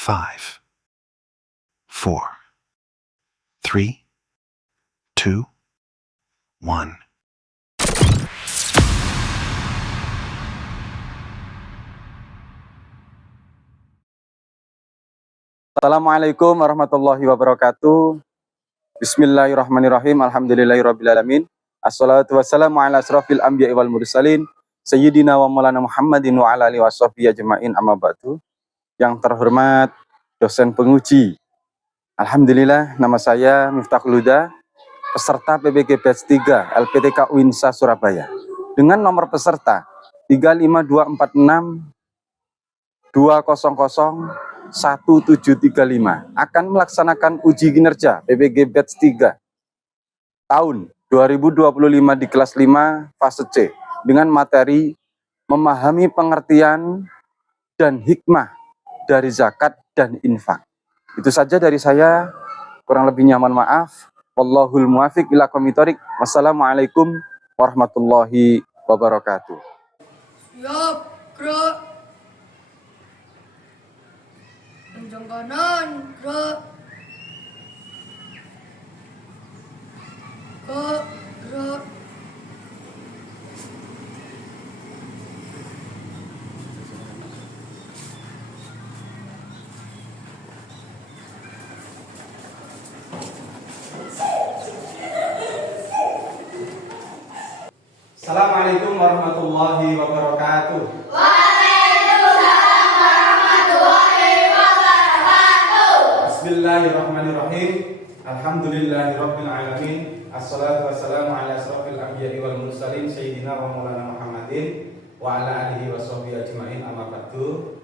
5, 4, 3, 2, 1. Assalamualaikum warahmatullahi wabarakatuh. Bismillahirrahmanirrahim. Alhamdulillahirrabbilalamin. Assalatu wassalamu ala asrafil anbiya'i wal mursalin Sayyidina wa maulana Muhammadin wa ala alihi washabihi ajma'in, amma ba'du. Yang terhormat dosen penguji, alhamdulillah, nama saya Miftahul Huda, peserta PBG Batch 3 LPTK UINSA Surabaya, dengan nomor peserta 35246 200 1735 akan melaksanakan uji kinerja PBG Batch 3 tahun 2025 di kelas 5 fase C dengan materi memahami pengertian dan hikmah dari zakat dan infak. Itu saja dari saya, kurang lebihnya mohon maaf. Wallahul muwaffiq ila aqwamit thoriq. Wassalamualaikum warahmatullahi wabarakatuh. Siap, gerak. Kencang kanan, gerak. Gerak. Assalamualaikum warahmatullahi wabarakatuh. Waalaikumsalam warahmatullahi wabarakatuh. Bismillahirrahmanirrahim. Alhamdulillahirabbil alamin. Assalatu wassalamu ala asrofil anbiya'i wal mursalin Sayyidina wa maulana Muhammadin wa ala alihi washabihi ajma'in, amma ba'du.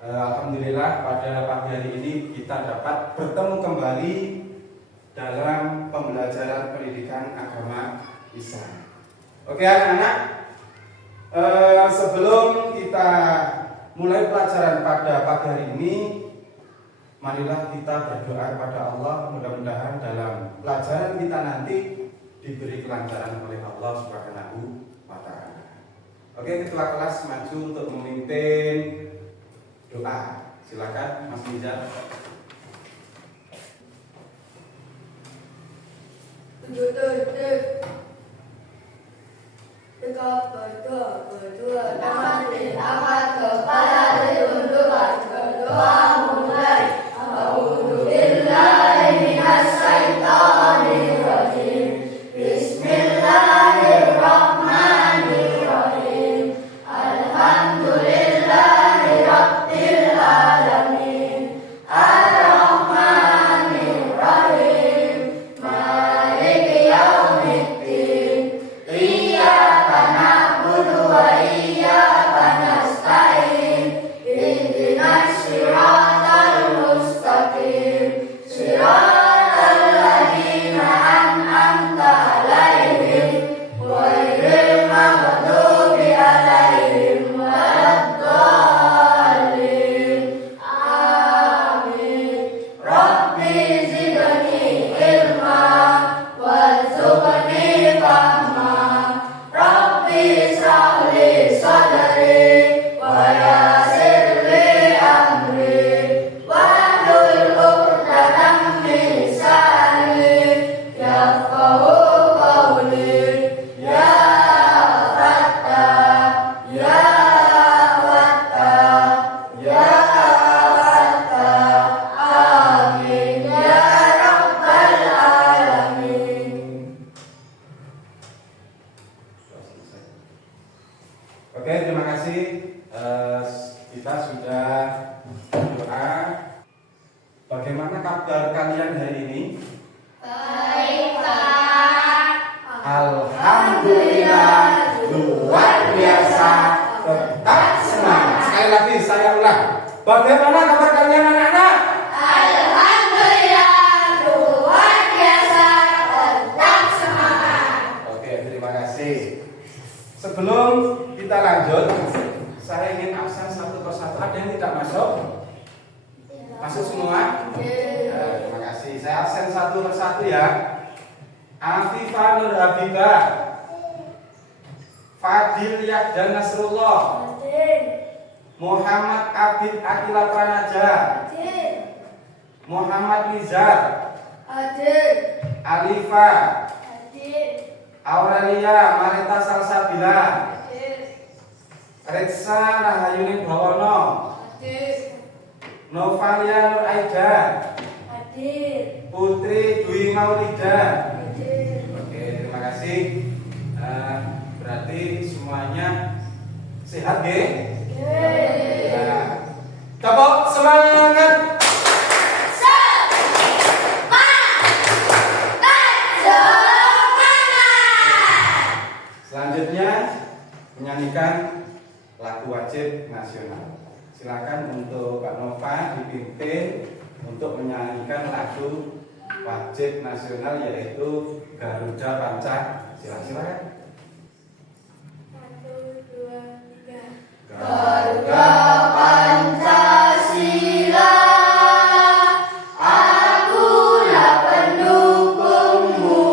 Alhamdulillah, pada pagi hari ini kita dapat bertemu kembali dalam pembelajaran pendidikan agama Islam. Oke anak-anak, sebelum kita mulai pelajaran pada pagi hari ini, marilah kita berdoa kepada Allah, mudah-mudahan dalam pelajaran kita nanti diberi kelancaran oleh Allah Subhanahu wa Ta'ala. Oke, ketua kelas maju untuk memimpin doa. Silakan Mas Nizar. Berdua, tangan diangkat, kepala ditundukkan, berdoa mulai. A'udzubillahi minasyaitonir rajim. Bismillahirrahmanirrahim. Alhamdulillahi rabbil alamin. Ar-Rahmanir Rahim. Maliki yaumiddin. Iyyaka na'budu wa iyyaka nasta'in. Ihdinas siratal mustaqim. Siratal ladzina an'amta 'alaihim ghairil maghdubi 'alaihim waladdallin. Amin. Rabbi zidni ilma warzuqni fahma. Rabbi ishrah li sadri wa yassir li amri wahlul 'uqdatam min lisani yafqahu qawli. Ya Fattah, ya Fattah, ya Fattah. Amin ya rabbal alamin. Oke, terima kasih. Kita sudah berdoa. Bagaimana kabar kalian hari ini? Baik, Pak. Alhamdulillah, luar biasa, tetap semangat. Sekali lagi saya ulang. Bagaimana kabar kalian anak-anak? Alhamdulillah, luar biasa, tetap semangat. Oke, terima kasih. Sebelum kita lanjut, saya ingin absen satu persatu. Ada yang tidak masuk? Masuk semua? Terima kasih. Saya absen satu persatu ya. Afifah Nur Habibah, Fadil Yahdan Nasrullah, Muhammad Abid Akila Pranaja. Hadir. Muhammad Nizar. Hadir. Alifa. Hadir. Aurelia Marita Salsabila. Hadir. Reksa Rahayuni Bawono. Hadir. Novalia Nur Aida. Hadir. Putri Dwi Maulida. Hadir. Oke, terima kasih. Berarti semuanya sehat, ge? Nah, tepuk semangat. Selanjutnya menyanyikan lagu wajib nasional. Silakan untuk Kak Nova dipimpin untuk menyanyikan lagu wajib nasional yaitu Garuda Pancasila. Silakan. 1, 2, 3. Garuda Pancasila, akulah pendukungmu,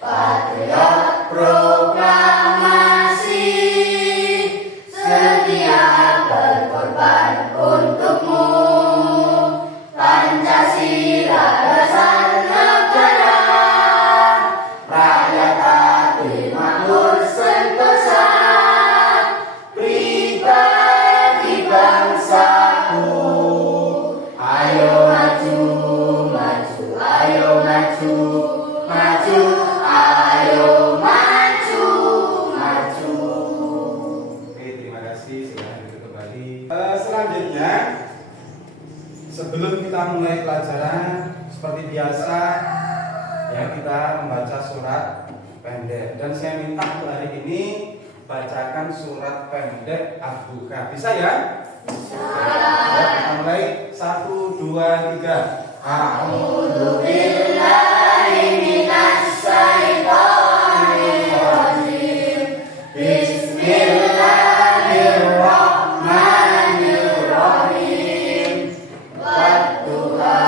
patriot proklamasi, setia berkorban untukmu. Pancasila dasar negara, rakyat adil makmur sentosa, pribadi bangsaku. Ayo maju, maju, ayo maju, maju, ayo maju, maju. Oke, terima kasih. Silakan duduk kembali. Selanjutnya, sebelum kita mulai pelajaran, seperti biasa, ya kita membaca surat pendek. Dan saya minta untuk hari ini bacakan surat pendek Ad-Duha. Bisa ya? Bisa. Kita mulai 1, 2, 3. A'udzu billahi minasy syaithanir rajim. Bismillahirrahmanirrahim. Wadduha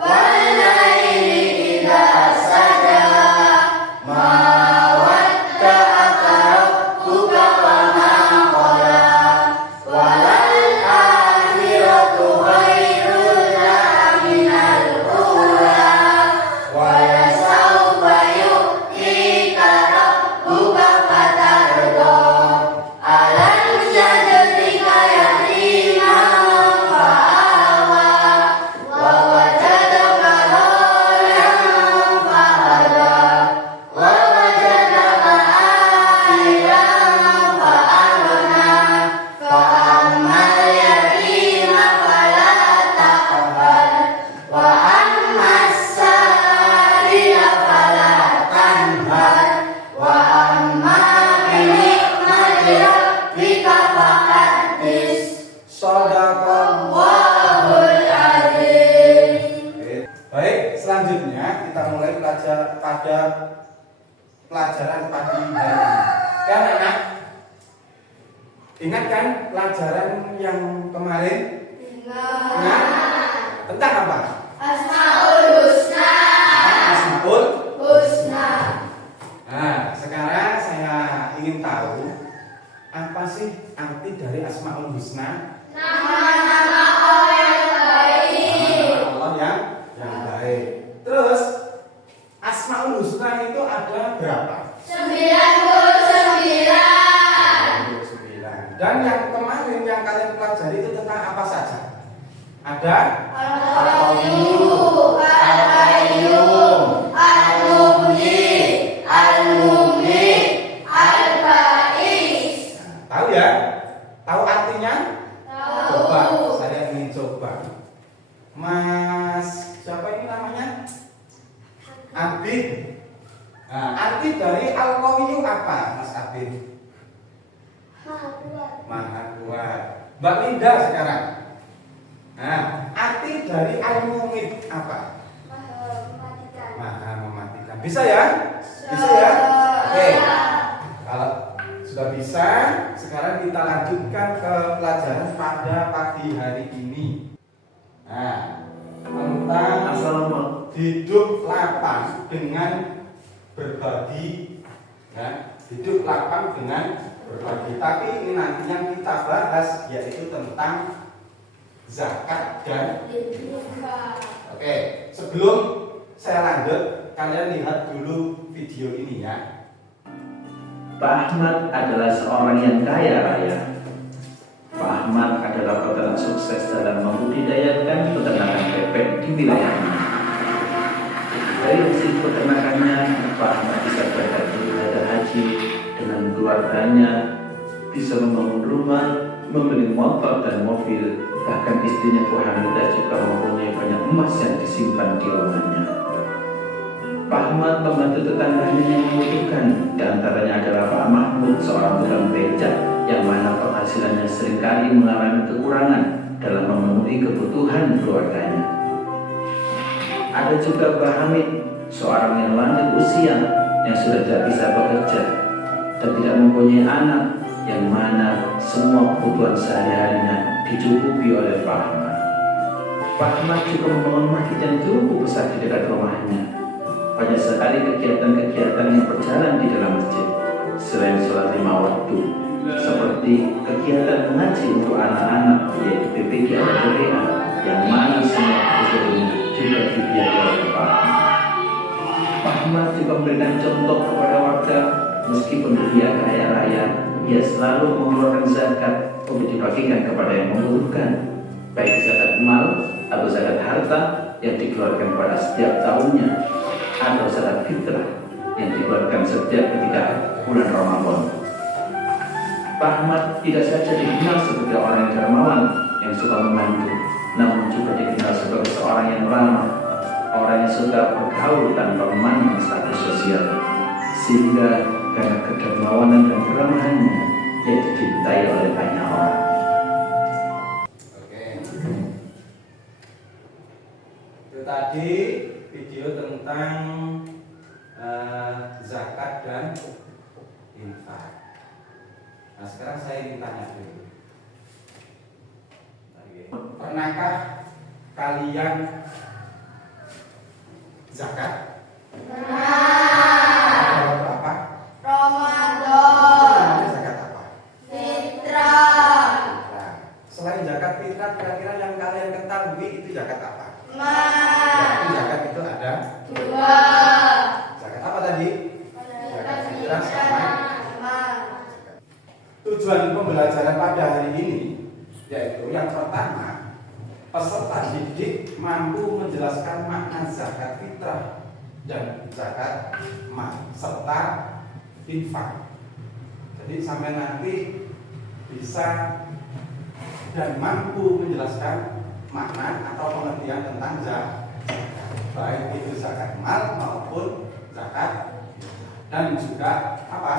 wal laili idza saja. Ma wadda'aka rabbuka wa ma qala. Walal akhiratu khairul laka minal ula. Wala sawfa yu'tika rabbuka fatarda. Alam yajidka yatiman fa'awa. Wa wajadaka dhalan fahada. Wa wajadaka ailan fa'agna. Fa'ammal yatima fala taqhar. Wa ammas sa'ila fala tanhar. Wa amma bi ni'mati rabbika fahaddits. Shadaqallahul adzim. Oke. Baik, selanjutnya kita mulai pada pelajaran pagi hari ini. Ya, anak-anak? Ingat kan pelajaran yang kemarin? Ingat? Tentang apa? Asmaul Husna. Asmaul. Husna. Nah, sekarang saya ingin tahu apa sih arti dari Asmaul Husna? Nama-nama Allah yang baik. Nama Allah yang baik. Terus Asmaul Husna itu ada berapa? 99. 99. Dan yang kemarin yang kalian pelajari itu tentang apa saja? Ada Al-Qayyum, Al-Qayyum, Al-Muhyi, Al-Mumli, Al-Ba'is. Tahu ya? Tahu artinya? Tahu. Coba, saya ingin coba. Mas, siapa ini namanya? Abid. Nah, arti dari Al-Qayyum apa, Mas Abid? Maha kuat. Mbak Linda sekarang. Nah, arti dari Al-Mumit apa? Maha mematikan. Bisa ya? Bisa ya? Oke. Kalau sudah bisa, sekarang kita lanjutkan ke pelajaran pada pagi hari ini. Nah, tentang hidup lapang dengan berbagi, ya, hidup lapang dengan berbagi. Tapi ini nanti yang kita bahas yaitu tentang zakat dan infak. oke, sebelum saya lanjut, kalian lihat dulu video ini ya. Pak Ahmad adalah seorang yang kaya raya. Pak Ahmad adalah peternak sukses dalam membudidayakan peternakan bebek di wilayahnya. Dari hasil peternakannya, Pak Ahmad bisa berangkat beribadah haji dengan keluarganya, bisa membangun rumah, membeli motor dan mobil, bahkan istrinya Bu Hamidah juga mempunyai banyak emas yang disimpan di rumahnya. Pak Ahmad membantu tetangganya yang membutuhkan, di antaranya adalah Pak Mahmud, seorang tukang becak yang mana penghasilannya seringkali mengalami kekurangan dalam memenuhi kebutuhan keluarganya. Ada juga Pak Hamid, seorang yang lanjut usia yang sudah tidak bisa bekerja dan tidak mempunyai anak, yang mana semua kebutuhan sehari-harinya dicukupi oleh Pak Ahmad. Pak Ahmad juga membangun masjid yang cukup besar di dekat rumahnya. Banyak sekali kegiatan-kegiatan yang berjalan di dalam masjid selain sholat 5 waktu, seperti kegiatan mengaji untuk anak-anak yaitu PPG atau PPA, yang mana semua kebutuhannya juga dibiayai oleh Pak Ahmad. Pak Ahmad juga memberikan contoh kepada warga. Meskipun dia kaya raya, ia selalu mengeluarkan zakat untuk dibagikan kepada yang membutuhkan, baik zakat mal atau zakat harta yang dikeluarkan pada setiap tahunnya, atau zakat fitrah yang dikeluarkan setiap ketika bulan Ramadan. Pak Ahmad tidak saja dikenal sebagai orang yang dermawan yang suka membantu, namun juga dikenal sebagai seorang yang ramah, orang yang suka bergaul tanpa memandang status sosial, sehingga karena kedermawanan dan keramahannya ia dicintai oleh banyak orang. Oke. Itu tadi video tentang zakat dan infak. Nah, sekarang saya ingin tanya dulu. Pernahkah kalian zakat? Zakat apa? Ramadan, Namanya zakat apa? fitrah, Nah, selain zakat fitrah, kira-kira yang kalian ketahui itu zakat apa? emas, Zakat itu ada dua, zakat apa tadi? Zakat fitrah sama. emas. Tujuan pembelajaran pada hari ini yaitu yang pertama, peserta didik mampu menjelaskan makna zakat fitrah dan zakat mal serta infak. Jadi sampai nanti bisa dan mampu menjelaskan makna atau pengertian tentang zakat, baik itu zakat mal maupun zakat dan juga apa?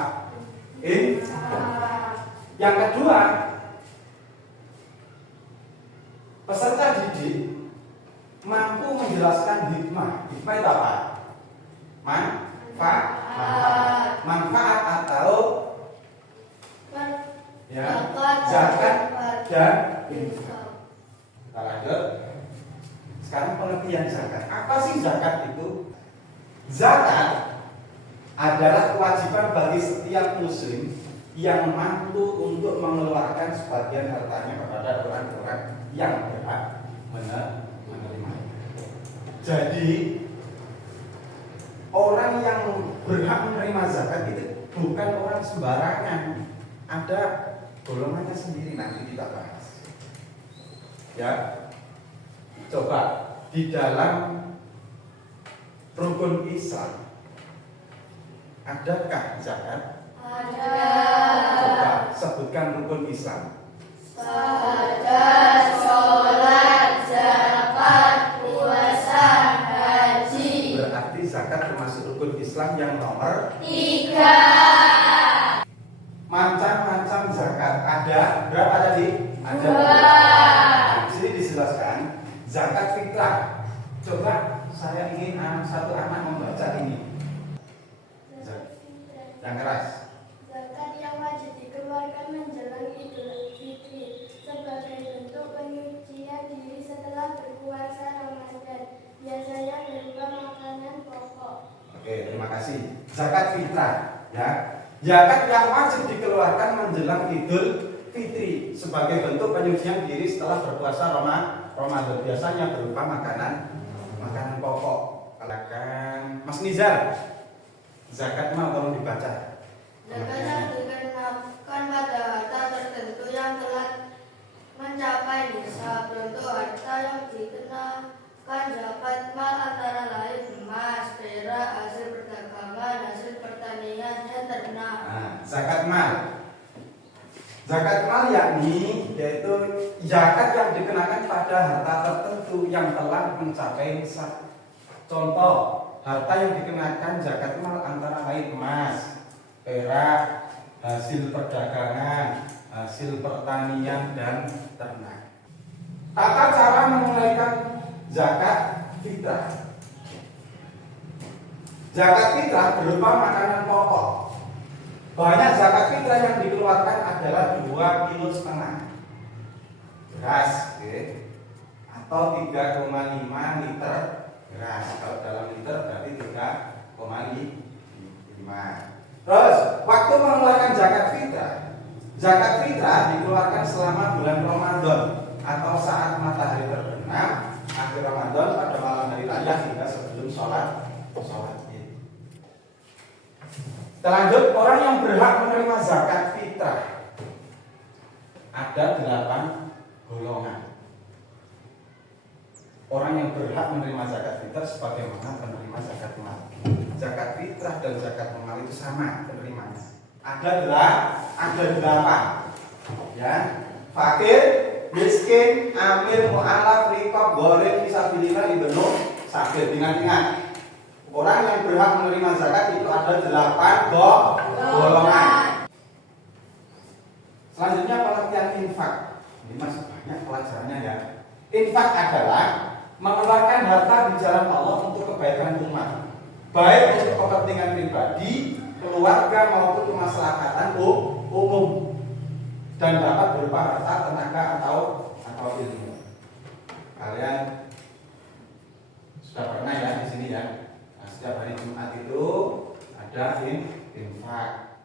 Yang kedua, peserta didik mampu menjelaskan hikmah. Hikmah itu apa? Manfaat atau ya, zakat dan infak. Kita lanjut. Sekarang pengertian zakat. Apa sih zakat itu? Zakat adalah kewajiban bagi setiap muslim yang mampu untuk mengeluarkan sebagian hartanya kepada orang-orang yang berhak menerima. Jadi orang yang berhak menerima zakat itu bukan orang sembarangan. Ada golongannya sendiri, nanti kita bahas. Ya, coba di dalam rukun Islam adakah zakat? Ada. Coba sebutkan rukun Islam. Syahadat, sholat, zakat, puasa, haji. Berarti zakat termasuk rukun Islam yang nomor 3. Macam-macam zakat ada berapa tadi? Ada 2. Di sini dijelaskan zakat fitrah. Coba saya ingin satu anak membaca ini. Yang keras. Zakat yang wajib dikeluarkan menjelang Idul Fitri sebagai bentuk penyucian diri setelah berpuasa Ramadan, biasanya berupa makanan pokok. Oke, terima kasih. Zakat fitrah, ya. Zakat yang wajib dikeluarkan menjelang Idul Fitri sebagai bentuk penyucian diri setelah berpuasa Ramadan, biasanya berupa makanan pokok. Katakan Mas Nizar, zakat mal tolong dibaca. Zakat yang dikenakan pada harta tertentu yang telah mencapai nisab. Contoh harta yang dikenakan zakat mal antara lain emas, perak, hasil perdagangan, hasil pertanian, dan ternak. Zakat mal. Zakat mal yakni yaitu zakat yang dikenakan pada harta tertentu yang telah mencapai nisab. Contoh harta yang dikenakan zakat mal antara lain emas, perak, hasil perdagangan, hasil pertanian, dan ternak. Tata cara menunaikan zakat fitrah. Zakat fitrah berupa makanan pokok. Banyak zakat fitrah yang dikeluarkan adalah 2,5 kilo beras, atau 3,5 liter beras. Kalau dalam liter berarti 3,5. Terus waktu mengeluarkan zakat fitrah dikeluarkan selama bulan Ramadan atau saat matahari terbenam akhir Ramadan pada malam hari raya hingga sebelum sholat Id. Lanjut, orang yang berhak menerima zakat fitrah ada 8 golongan. Orang yang berhak menerima zakat fitrah sebagaimana penerima zakat mal. Zakat fitrah dan zakat mal itu sama penerimanya. Ada 8. Ya, fakir, miskin, amir, mu'alaf, riqab, gharib, fisabilillah, ibnu sabil. Ingat-ingat, orang yang berhak menerima zakat itu ada 8 golongan. Selanjutnya pengertian infak. Ini masih banyak pelajarannya ya. Infak adalah mengeluarkan harta di jalan Allah untuk kebaikan umat, baik untuk kepentingan pribadi, keluarga maupun kemaslahatan umum, dan dapat berupa harta, tenaga atau ilmu. Kalian sudah pernah ya di sini ya. Nah, setiap hari Jumat itu ada infak.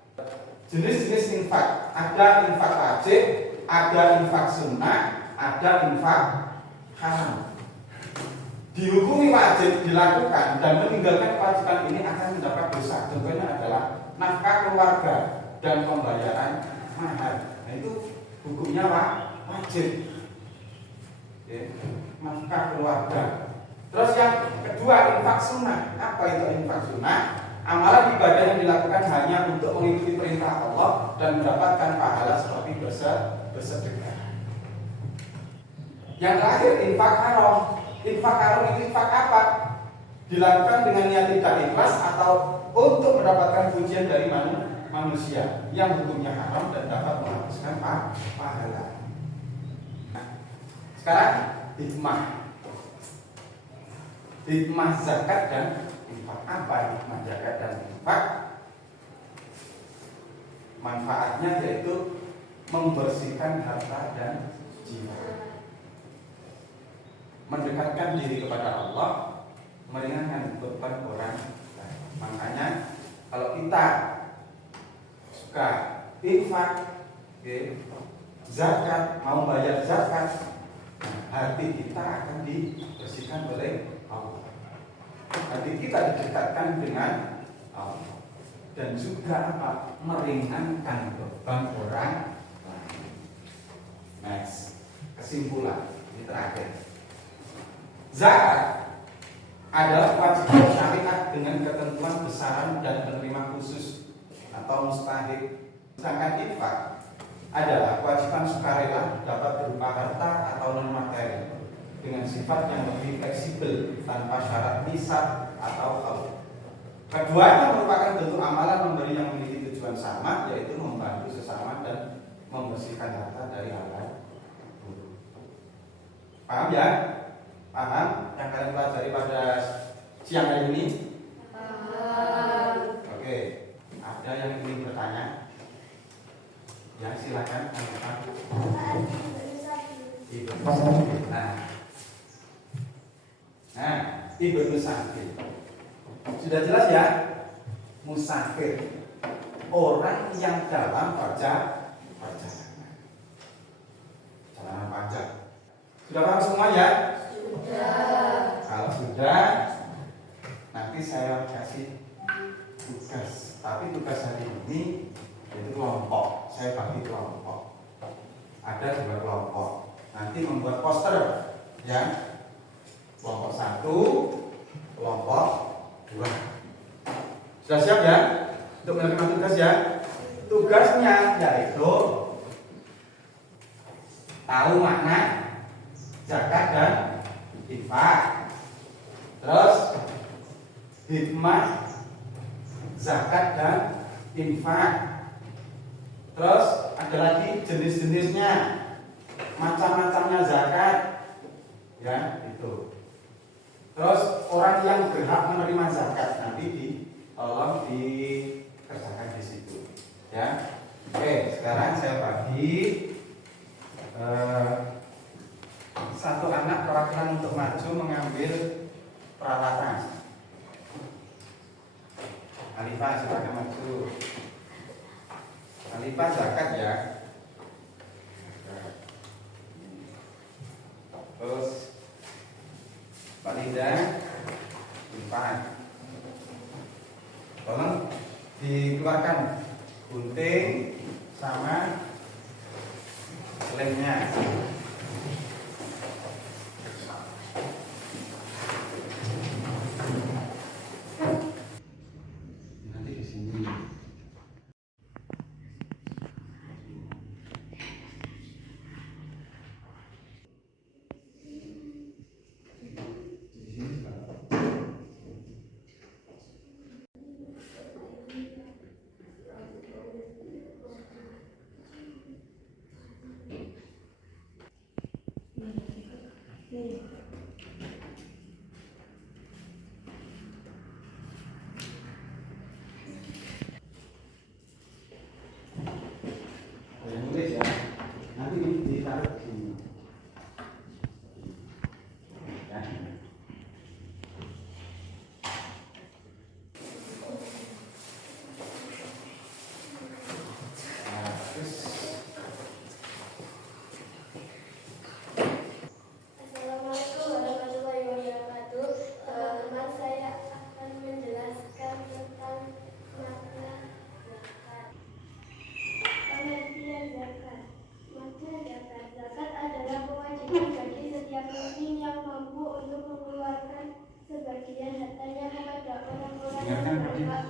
Jenis-jenis infak, ada infak wajib, ada infak sunnah, ada infak haram. Dihukumi wajib dilakukan dan meninggalkan kewajiban ini akan mendapat dosa. Contohnya adalah nafkah keluarga dan pembayaran mahar. Nah, itu hukumnya wajib. Nafkah keluarga. Terus yang kedua infak sunnah. Apa itu infak sunnah? Amalan ibadah yang dilakukan hanya untuk mengikuti perintah Allah dan mendapatkan pahala seperti bersedekah. Yang terakhir infak haram. Infak haram itu infak apa? Dilakukan dengan niat tidak ikhlas atau untuk mendapatkan pujian dari manusia yang hukumnya haram dan dapat menghapuskan pahala. Nah, sekarang hikmah zakat dan infak. Apa hikmah zakat dan infak? Manfaatnya yaitu membersihkan harta dan jiwa, mendekatkan diri kepada Allah, meringankan beban orang lain. Makanya kalau kita suka infak, zakat, mau bayar zakat, hati kita akan dibersihkan oleh Allah. Hati kita didekatkan dengan Allah dan juga meringankan beban orang lain. Next, kesimpulan ini terakhir. Zakat adalah kewajiban syariat dengan ketentuan besaran dan penerima khusus atau mustahik. Sedangkan infak adalah kewajiban sukarela, dapat berupa harta atau non materi dengan sifat yang lebih fleksibel tanpa syarat nisab atau haul. Keduanya merupakan bentuk amalan memberi yang memiliki tujuan sama, yaitu membantu sesama dan membersihkan harta dari hal buruk. Paham ya? Paham yang kalian pelajari pada siang hari ini? Oke, ada yang ingin bertanya? Ya, silakan. Ibnu Sabil. Sudah jelas ya? Musafir. orang yang dalam perjalanan. Perjalanan panjang. Sudah paham semua ya? Sudah. Kalau sudah, nanti saya kasih tugas. Tapi tugas hari ini itu kelompok. Saya bagi kelompok. Ada 2 kelompok. Nanti membuat poster, ya. Kelompok 1, kelompok 2. Sudah siap ya? Untuk menerima tugas ya? Tugasnya yaitu tahu makna zakat dan infak. Terus hikmah zakat dan infak. Terus ada lagi jenis-jenisnya, macam-macamnya zakat, ya itu. Terus orang yang berhak menerima zakat nanti tolong dikerjakan di situ, ya. Oke, sekarang saya bagi satu anak perwakilan untuk maju mengambil peralatan. Alifah silakan maju. Alifah zakat ya. Terus Pak Linda infak. Tolong dikeluarkan gunting sama lemnya. Nanti di sini. Saya nulis ya. Nanti ditaruh di sini. Ya. Nah, terus Assalamualaikum warahmatullahi wabarakatuh. Teman saya akan menjelaskan tentang makna zakat. Pengertian zakat. Makna zakat. Zakat adalah kewajiban bagi setiap muslim yang mampu untuk mengeluarkan sebagian hartanya kepada orang-orang yang berhak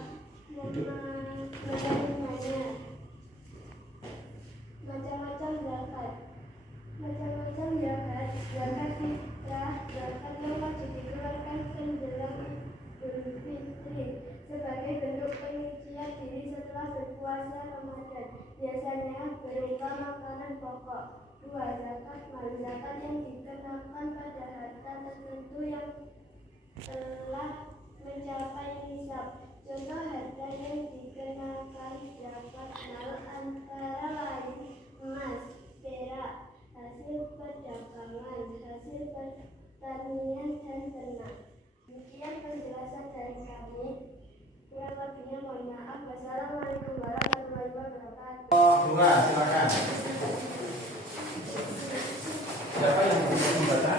menerimanya. Macam-macam zakat. Macam-macam zakat. Zakat fitrah, zakat yang wajib dikeluarkan menjelang Idul Fitri sebagai bentuk penyucian diri setelah berpuasa Ramadan, biasanya berupa makanan pokok. 2. Zakat mal. Zakat yang dikenakan pada harta tertentu yang telah mencapai nisab. Contoh harta yang dikenakan zakat mal antara lain emas, perak, hasil perdagangan, hasil pertanian dan ternak. Demikian penjelasan dari kami. Kurang lebihnya mohon maaf. Wassalamualaikum warahmatullahi wabarakatuh. 2 silakan. Siapa yang bisa membaca?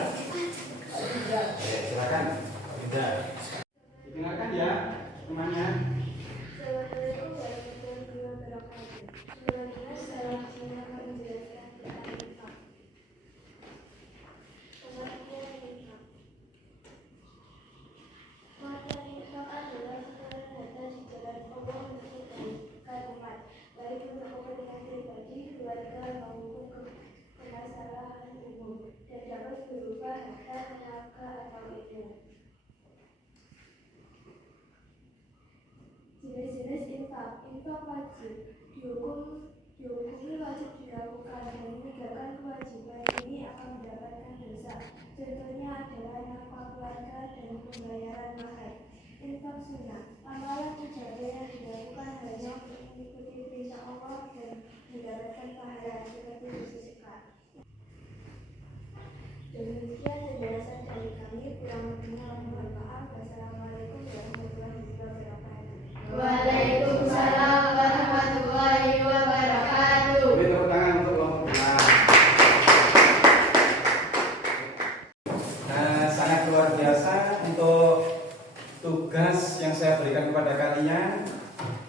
Silakan. Tidak. Dengarkan ya temannya. Assalamualaikum warahmatullahi wabarakatuh. Sebelumnya saya akan menjelaskan tentang infak. Pengertian infak. Makna infak adalah segala harta di jalan Allah untuk kebaikan umat, baik untuk kepentingan pribadi, keluarga, maupun kemaslahatan umum, dan dapat berupa harta, tenaga, atau ilmu. Jenis-jenis infak. Infak wajib dihukumi wajib dilakukan, dan meninggalkan kewajiban ini akan mendapatkan dosa. Contohnya adalah nafkah keluarga dan pembayaran mahar. Infak sunnah. Amalan ibadah yang dilakukan hanya untuk mengikuti perintah Allah dan mendapatkan pahala seperti bersedekah. Demikian penjelasan dari kami. Kurang lebihnya mohon maaf. Wassalamualaikum warahmatullahi wabarakatuh. Waalaikumsalam warahmatullahi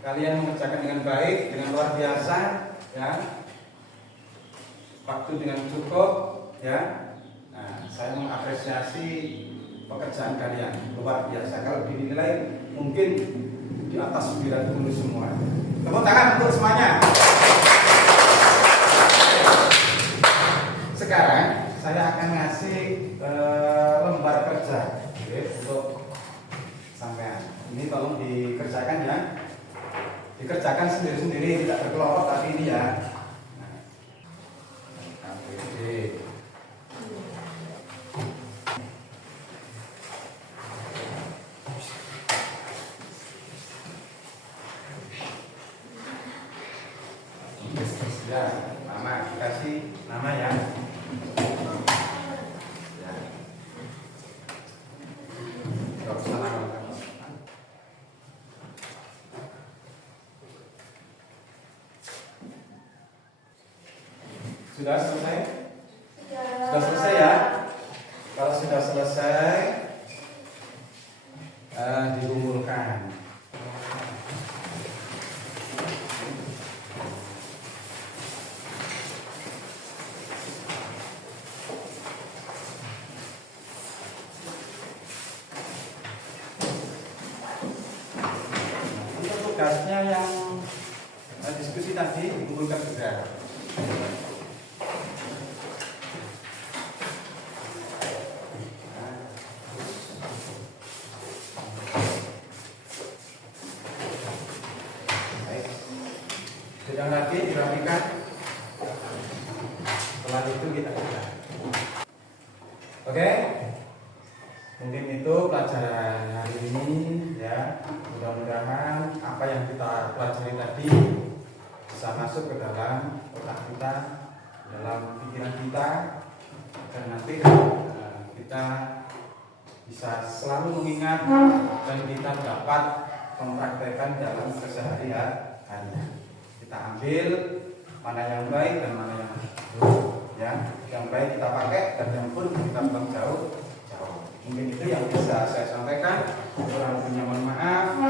kalian mengerjakan dengan baik, dengan luar biasa, ya. Waktu dengan cukup, ya. Nah, saya mengapresiasi pekerjaan kalian luar biasa. Kalau dinilai mungkin di atas 90 semua. Tepuk tangan untuk semuanya. Sekarang saya akan ngasih lembar kerja, untuk sampean. Ini tolong dikerjakan ya. Dikerjakan sendiri-sendiri, tidak berkelompok tapi ini ya. Nah, oke. Ya, nama dikasih nama ya. Ya. Gak usah lama-lama. Sudah selesai? Sudah selesai ya? Kalau sudah selesai, dikumpulkan. Untuk tugasnya yang diskusi tadi dikumpulkan juga. Sedang lagi dirapikan. Setelah itu kita kerja. Oke? Mungkin itu pelajaran hari ini ya. Mudah-mudahan apa yang kita pelajari tadi bisa masuk ke dalam otak kita, dalam pikiran kita, dan nanti kita bisa selalu mengingat dan kita dapat mempraktekkan dalam keseharian harian. Kita ambil mana yang baik dan mana yang buruk, ya. Yang baik kita pakai dan yang buruk kita buang jauh. Mungkin itu yang bisa saya sampaikan. Kurang lebihnya mohon maaf.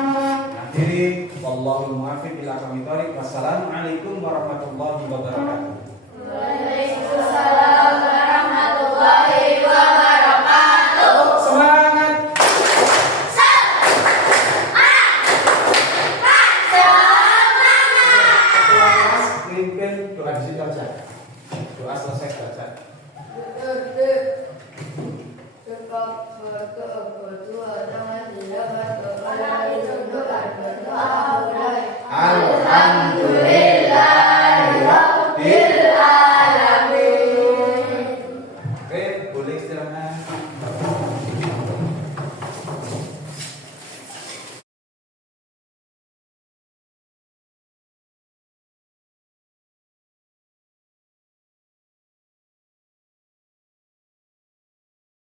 Akhiri, wallahul muwaffiq ila aqwamit thoriq. Wassalamualaikum warahmatullahi wabarakatuh. Waalaikumsalam warahmatullahi wabarakatuh. Semangat. Kelas pimpin doa di situ aja. Doa selesai belajar. Alhamdulillahirabbil alamin. Oke, boleh istirahat.